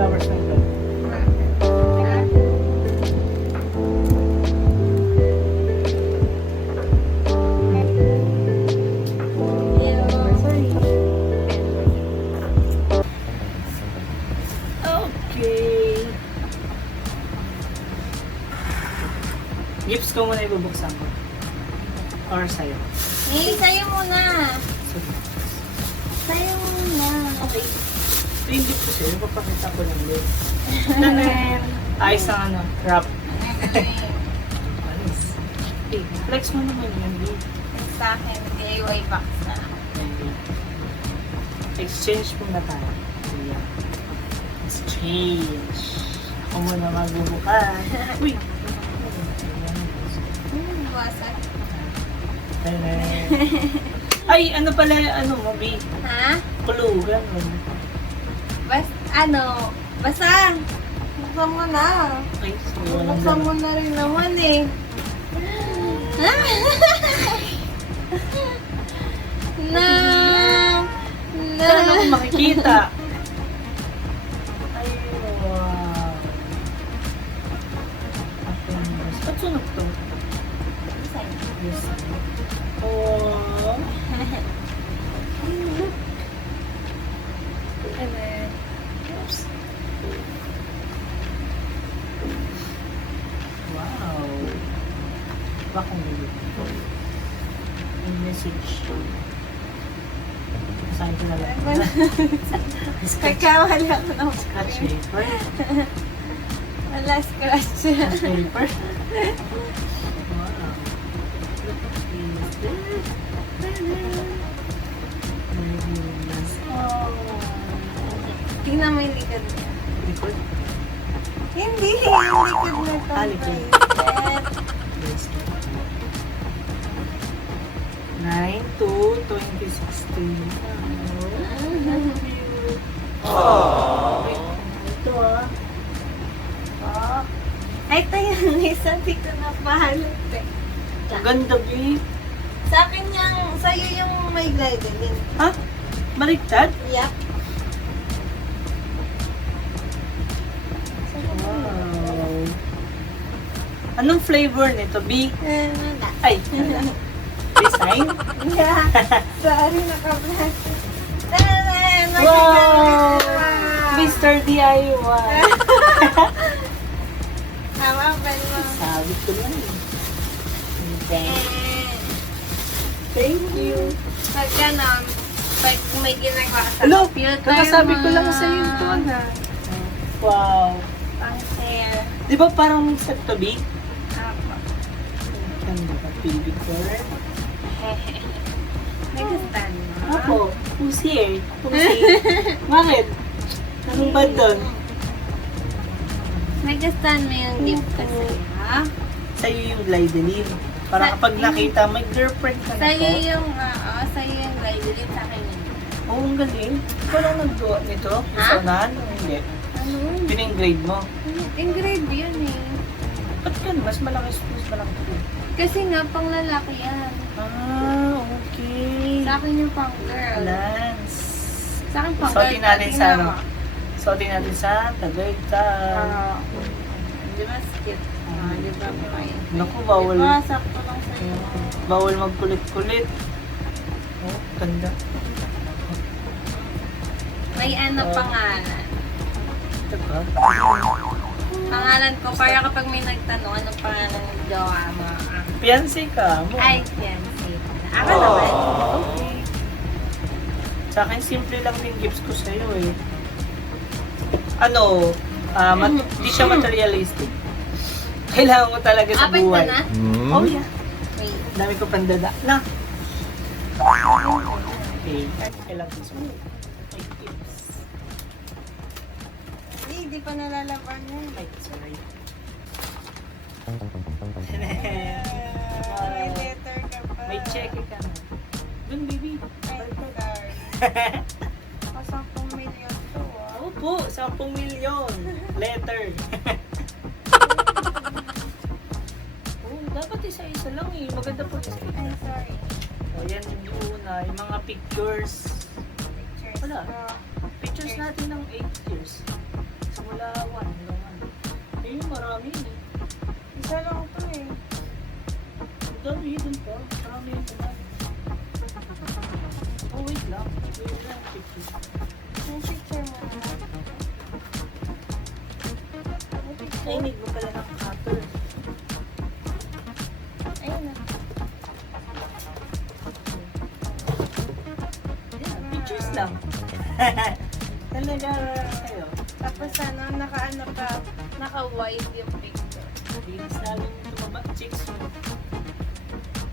flowers na ito? Okay. Gifts ko muna ibubuksan ko. Or sa'yo. Sa'yo muna. Sa'yo muna. Okay. Ito yung gift ko sa'yo. Papakita ko lang din. Tanan! Ayos ang ano, wrap. Ayos. Okay, flex mo naman yun, babe. Sa akin, DIY box na. Exchange muna tayo. Ayan. Exchange. Ako muna magbubukas. Uy! Basag. Tanan! Ay, ano pala, ano mo, babe? Ha? Clue, ganun. Basta. Buksan mo na. Ay, so walang Buksan mo ganun. na rin naman eh. Na. Saan ako makikita? Ay, wow. Ba't sunog to? Yes. Oh. Oops. Wow. Bakong galit. Yung message. Saan ko na lang? Kagkawala ko ng Scratch paper. Wala scratch. Scratch paper. Wow. Oh. Tingnan mo yung likod niya. Likod? Hindi, yung likod na to. Ah, likod. Yes. 9/2/2016. Oh. Ito ah. Ah. Ay, tayo na sabi ko na pahalit eh. Ang ganda, babe. Sa akin yung, sa'yo yung may glideling. Ha? Baliktad? Yup. Wow. Anong flavor nito, B? Wala. Ay, design? Yeah. Sorry, naka-plastic. Wow! Mr. DIY. Tama ba mo? Sabi ko lang. Thank you. Pag ganon, pag may ginagawa sa Hello, computer kakasabi ko mo. lang sa iyo ito na. Wow. Pang-share. Di ba parang set to be? Apo. Ganda ka, baby girl. Nagustuhan mo? Apo, pusi eh. Pusi. Bakit? Anong ba doon? Nagustuhan mo yung gift ko sa'yo, ha? Sa'yo yung glideline. Para kapag nakita, may girlfriend ka na Sa'yo to. yung, sa'yo yung glideling sa akin yun. Oo, ang galing. Ikaw lang nag-gawa nito? Ha? Sa unahan? O hindi? Ano? Pinin-grade mo? Engrave yun eh. Ba't ka? Mas malaki ko. Kasi nga, pang lalaki yan. Ah, okay. Sa akin yung pang girl. Lance. Sa akin pang Suotin girl. natin sa ano? Suotin natin sa Tagaytay. Di ba cute? Di ba may... Naku, bawal. Di ba, sakto lang sa'yo. Bawal magkulit-kulit. Oh, ganda. May ano pangalan. Ito ba? Pangalan ko, para kapag may nagtanong, anong pangalan ng jowa mo? Fiancé ka mo. Ay, fiancé. Ako naman. Okay. Sa akin, simple lang yung gifts ko sa'yo eh. Ano, di siya materialistic. Kailangan ko talaga sa Open ka buhay. na? Oh yeah. Wait. Dami ko pandada. Na. Okay. Kailangan ko sa buhay. May gifts. Hindi pa nalalaban yan. Ay, sorry. May letter ka pa. May check ka na. Dun, baby. Ay, sorry. Kasang million to ah. Opo, 10 milyon. Letter. Oh, dapat isa-isa lang eh. Maganda po isa-isa. Ay, sorry. O, yan yung una. Yung mga pictures. Pictures Wala. ko. Pictures natin ng 8 years. Marami yun eh. Isa lang ito eh. Ang dami yun pa. Marami yun pa. Oh, wait lang. Wait lang. Picture. Yung picture mo na. Yung picture. Ay, need mo pala ng cutter. Ayun na. Yan, pictures lang. Talaga kayo. Tapos ano, naka-ano pa, naka-wide yung picture. Bilis namin tumaba. Chicks mo.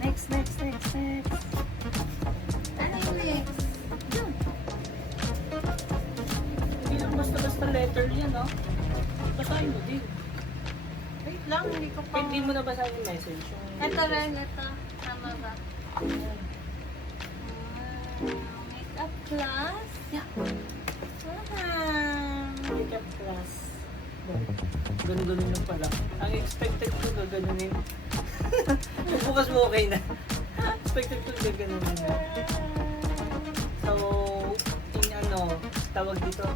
Next. Ano yung next? Yun. Hindi lang basta-basta letter yan, no? Basahin mo din. Wait lang, hindi ko pa. Hindi mo na basahin yung message. Yung Ito rin, ito. Tama ba? Ayan. Makeup class? Yeah. Makeup class. Ganun-ganun lang pala. Ang expected ko gaganunin. Kung bukas mo okay na. Expected ko gaganunin na. So, tawag dito,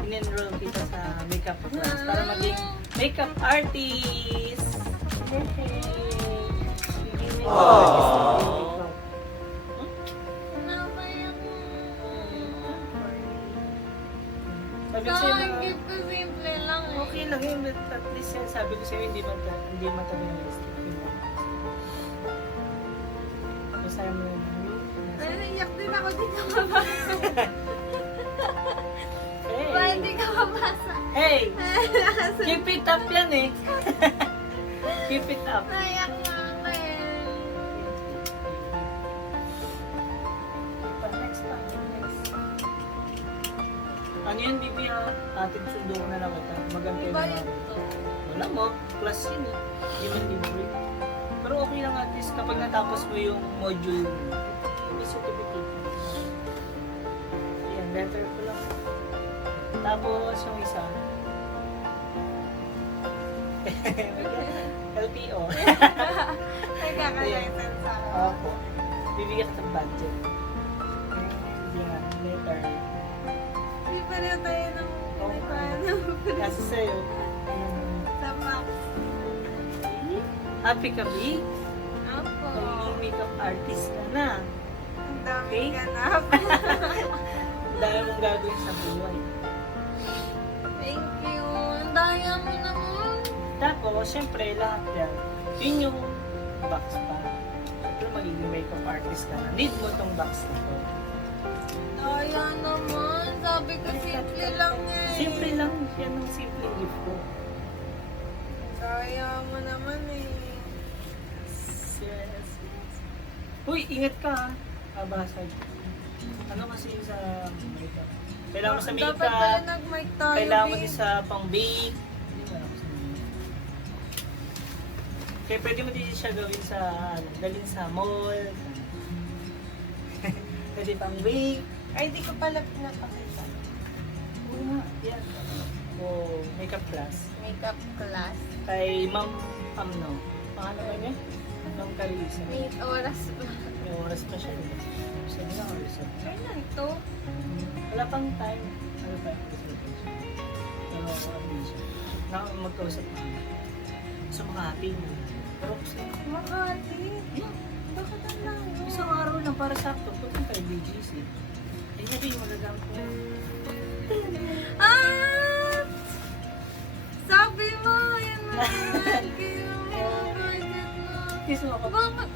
in-enroll kita sa makeup class para maging makeup artist. Maging makeup artist. Ano ba yung... Sabi ko sa'yo, Ang gift ko simple lang eh. okay lang yun, but at least yan, sabi ko sa'yo, hindi materialistic yun. Masaya mo yun. Ay, naiyak din ako dito mabasa. Ba, Hey! hindi ka mabasa. Hey! Keep it up yan eh. Keep it up. Naiyak na ako eh. Next time, next. Ano yun, Bibi ha? Atin sundo ko na lang ito. Maganda Iba yun. yun to. Wala mo, class yun eh. Hindi man libre. Pero okay lang at least kapag natapos mo yung module, may certificate. Ayan, letter ko lang. Tapos yung isa, LTO. Nagkaka-license ako. Opo. Bibigyan ka ng budget. Yan, letter. Hindi pa rin tayo ng pinagpaano. Kasi sa'yo, Sa box. happy ka, B? Opo. Magiging makeup artist ka na. Ang dami Okay. ganap. Ang dami mong gagawin sa buhay. Thank you. Ang daya mo naman. Tapos, syempre, lahat yan. Yun yung box pa. Syempre, magiging makeup artist ka na. Need mo tong box na to. Daya naman. Sabi ko simple lang eh. Simple lang. Yan ang simple gift ko. Daya mo naman eh. Yes. Uy, ingat ka ha. Abasag. Ano kasi sa makeup? Kailangan mo sa Dapat pala makeup. nag-mic tayo. Kailangan mo babe. din sa pang-bake. Hindi mo alam sa kaya pwede mo din siya gawin sa, dalhin sa mall. Pwede pang-bake. Ay, di ko pala pinapakita. Oo nga, yan. O, makeup class. Makeup class. Kay Ma'am, no? Pangalan ba niya? Ma'am Carissa. May oras ba? May oras pa siya. Sabi na Carissa. Ay, na ito. Wala pang time. Ano pa yung presentation? Pero, ano siya. Magkausap na. Sa Makati. Pero, Makati. Bakit ang layo? isang araw lang para sakto. Punta kay BGC. Ay, sabihin mo na lang po. Ah! Sabi mo, yan mo yan. Kaya mo, budget mo. Kiss mo ako. Bakit?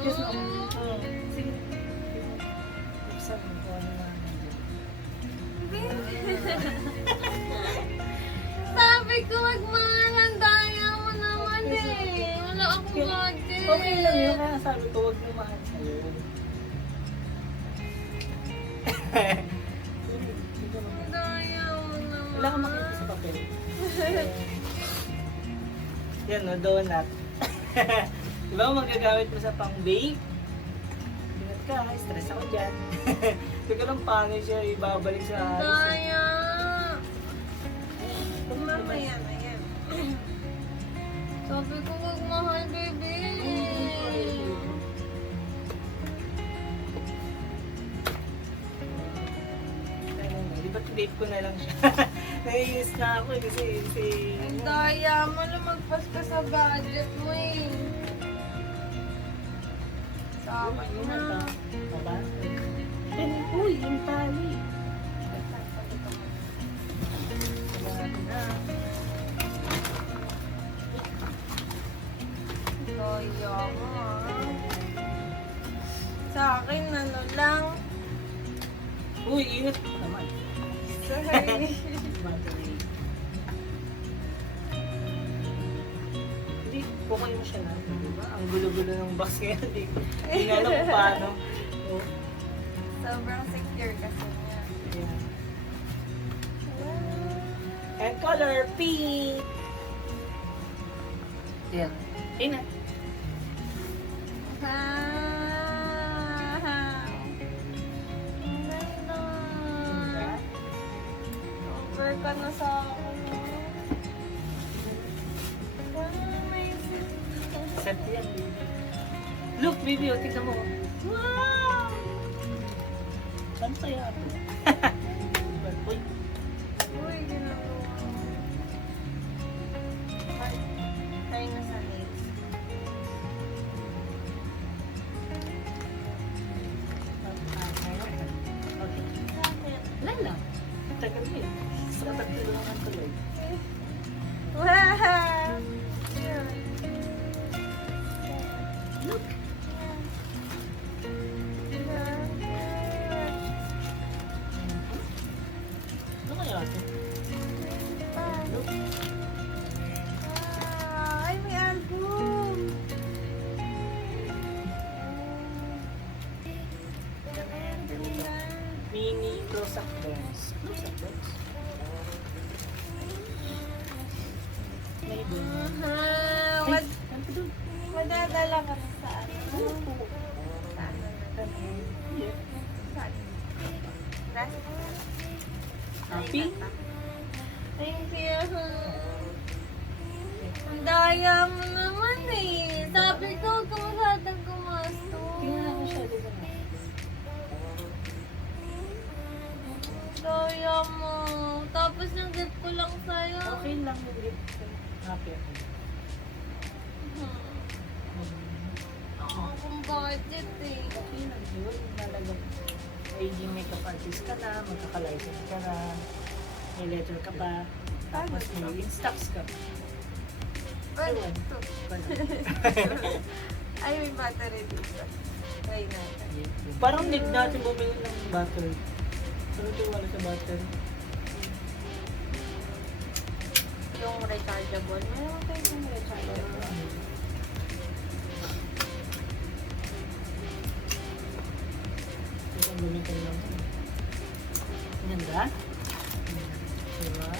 Kiss mo ako. Sige. Buksan mo kung ano na. Sabi ko, magmahal. Ang daya mo naman eh. Wala akong budget. Okay lang yun. Kaya sabi ko, huwag mo mahal sa'yo. Ang daya mo naman. Wala kang makita sa papel. Yan, no, donut. Di ba magagamit mo sa pang-bake? Ingat ka, stress ako dyan. Hindi ko lang paano siya ibabalik sa Ang ayos. daya. Mamaya na yan. Sabi ko, wag mahal, baby. Di ba't vape ko na lang siya. Naiinis na ako kasi Ang daya mo, lumagpas ka sa budget mo eh. Sa akin Yun na. na to. Baba? Uy, yung tali. Wala na. Daya mo ah. Sa akin, ano lang. Uy, ingat ko naman. Sorry. Battery. Hindi, pukay mo siya na. Diba? Ang gulo-gulo ng box ngayon. Hindi nga alam kung paano. Oh, Sobrang secure kasi niya. yeah. And color pink. Yan. Ingat. Ang ganda. Over ka na sa akin. May Set yan, baby. Look, baby, oh, tignan mo. wow! Saan kaya ako? Uy, Uy, ginagawa. Try na sa lips. okay. Bakit? Lala. Tagal mo eh. Sa katagtulungan tuloy. Wow! Yun. Look. Ano kaya ito? Look. Ay, may album! Mini close-up lens. Close-up lens? May doon. Aha! Ay, ano doon? Madadala ka na sa ano? Oo. Sa ano na? Yeah. Saan? Last? Happy? Thank you. Ang daya mo naman eh. Sabi ko, kumasadang kumasto. Tingnan ako siya doon. Daya mo. Tapos yung gift ko lang sa'yo. Okay lang yung gift ko. Happy ako. Ako akong budget eh. Okay lang yun. Talagang aging makeup artist ka na, magkaka-license ka na, may letter ka pa, tapos may in-stocks ka. Well, Ewan. ito. Ay, may battery dito. Try natin. Parang need natin bumili ng battery. Ano ito wala sa battery? Yung rechargeable. Meron tayo yung rechargeable. Ito ang gamitin lang. Ganda? Diba?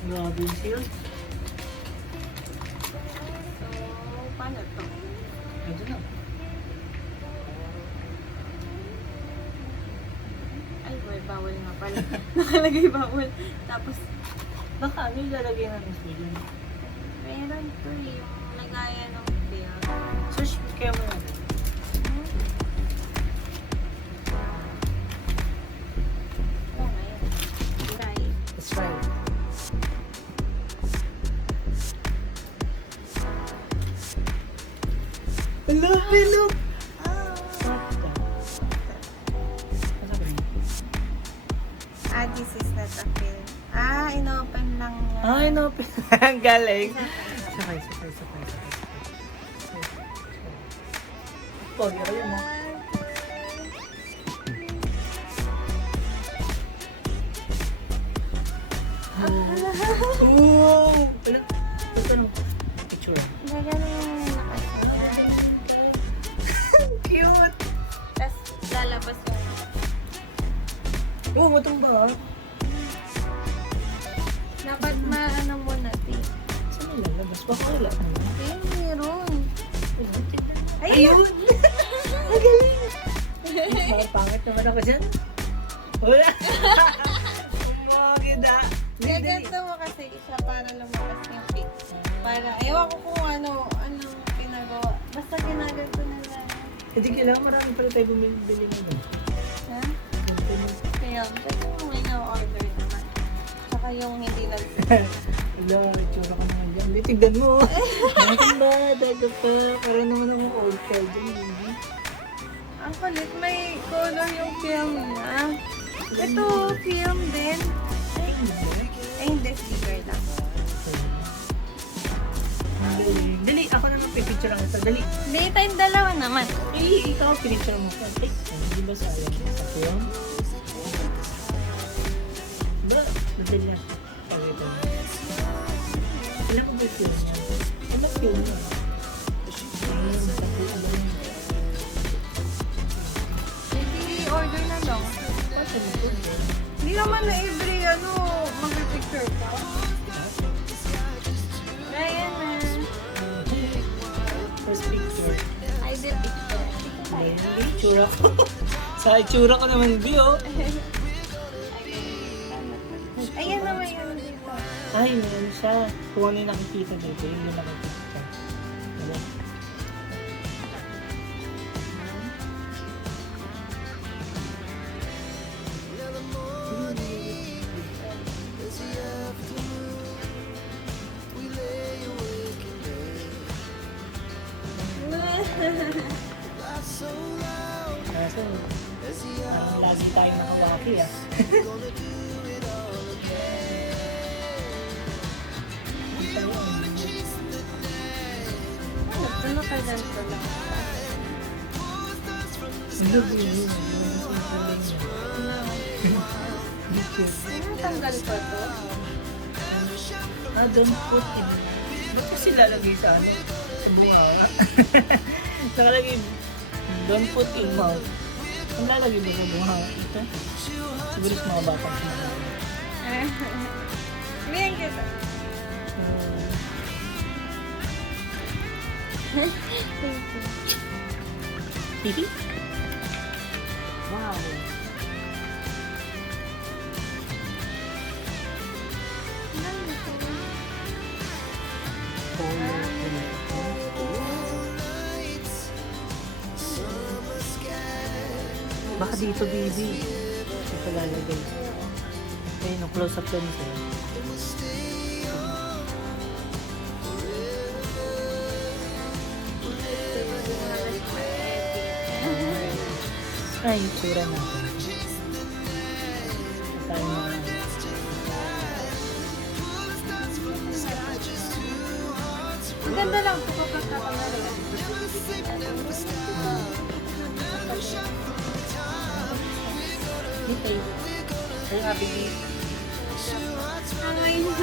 Grabe yung seal. So, paano to? Ito na. Ay, boy, bawal nga pala. Nakalagay bawal. Tapos, Baka ano yung lalagay natin sa dyan? meron to eh, yung lagayan ng beer. Search kaya mo natin. Oo, ngayon. Try. Let's try it. Look, look! Ah, this is not a film. Ah, inopen lang niya. Ay, no. Ang galing. Sakay. Pogi ako yun, ha? Wow! Ito nung picture. Gagaling na kasi yan. Cute! Tapos, lalabas yung Oo, matong ba? dapat maano mo natin. Saan yung lalabas? Baka wala. Eh, meron. Ayun! Ang galing! Mga pangit naman ako dyan. Wala! Umagi na! Gaganto mo kasi isa para lumabas yung pics. Para, ewan ko kung anong ginagawa. Basta ginaganto na lang. Hindi kailangan marami pala tayo bumili mo doon. Ha? Bumili Ayan, kasi may na-order naman. Tsaka yung hindi nag... Wala, itsura ka naman dyan. Hindi, tignan mo. Ang ba? Daga pa. Para naman ako old ka dyan. Ang kulit, may color yung film niya. Ito, film din. Ay, hindi, sticker lang. Dali, ako na pipicture lang ito. Dali. Hindi, tayong dalawa naman. Ikaw, pinicture mo ko. Ay, hindi ba sayang? Sa film? Ba? Madali na. Pakita mo. Alam mo ba yung film niya? Ano film niya? Ayun, tapo lang. Hindi, order na lang. Bakit mo po? Hindi naman na every, mag-picture ka. Ayan na. First picture. I did picture. Ay, hindi, itsura ko. Sa itsura ko naman, hindi oh. Ayan naman yun dito. Ay, meron siya. Kung ano yung nakikita dito, yun yung nakikita. Wala. Kaso, lagi tayo nakawaki ah. Ano ka ganito lang? Ang love yun. Ano tanggal ko to? Don't put in. Ba't kasi lalagay sa ano? Sa buha? Nakalagay, don't put in mouth. Ang lalagay ba sa buha? Ito? Siguro sa mga bata. Ngayon kita. Hihi? Wow. Baka dito, baby. Dito lalagay. Ayun, close up lang ito. Ay, yung tsura natin. Tayo mga... Ang ganda lang ito kapag kapangalan. Dito. Ay, happy. Ay, no.